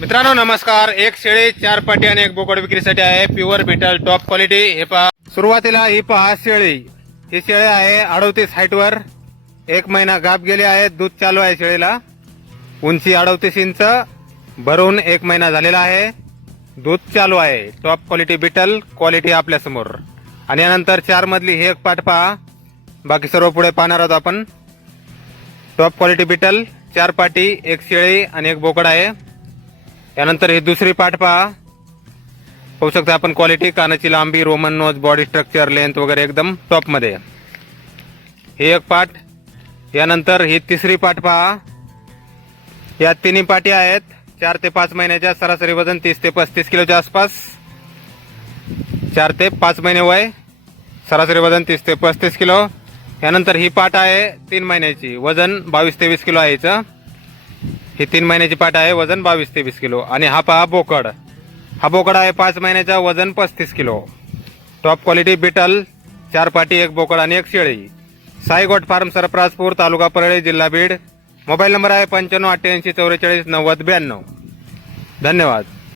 मित्रांनो नमस्कार. एक शेळी चार पाटी आणि एक बोकड विक्रीसाठी आहे प्युअर बिटल टॉप क्वालिटी हे पहा. सुरुवातीला ही पहा शेळी. ही शेळी आहे अडवतीस हाईटवर. एक महिना गाप गेले आहे. दूध चालू आहे शेळीला. उंची अडवतीस इंच. भरून एक महिना झालेला आहे. दूध चालू आहे. टॉप क्वालिटी बिटल क्वालिटी आपल्यासमोर आणि यानंतर चार मधली ही एक पाठ पहा. बाकी सर्व पुढे पाहणार आहोत आपण. टॉप क्वालिटी बिटल चार पाटी एक शेळी आणि एक बोकड आहे. यानंतर ही दुसरी पाठ पहा. पाहू शकता आपण क्वालिटी कानाची लांबी Roman nose body structure length वगैरे एकदम टॉपमध्ये. ही एक पाठ. यानंतर ही तिसरी पाठ पहा. या तिन्ही पाठी आहेत. चार ते पाच महिन्याच्या सरासरी वजन तीस ते पस्तीस किलोच्या आसपास. चार ते पाच महिने वय. सरासरी वजन तीस ते पस्तीस किलो. यानंतर ही पाठ आहे तीन महिन्याची. वजन बावीस ते वीस किलो आहे हिचं. ही तीन महिन्याची पाट आहे वजन बावीस ते वीस किलो. आणि हा पहा बोकड. हा बोकड आहे पाच महिन्याचा वजन पस्तीस किलो. टॉप क्वालिटी बिटल चार पाटी एक बोकड आणि एक शेळी. साईगोट फार्म सरप्राजपूर तालुका परळी जिल्हा बीड. मोबाईल नंबर आहे पंच्याण्णव अठ्ठ्याऐंशी चौवेचाळीस नव्वद ब्याण्णव. धन्यवाद.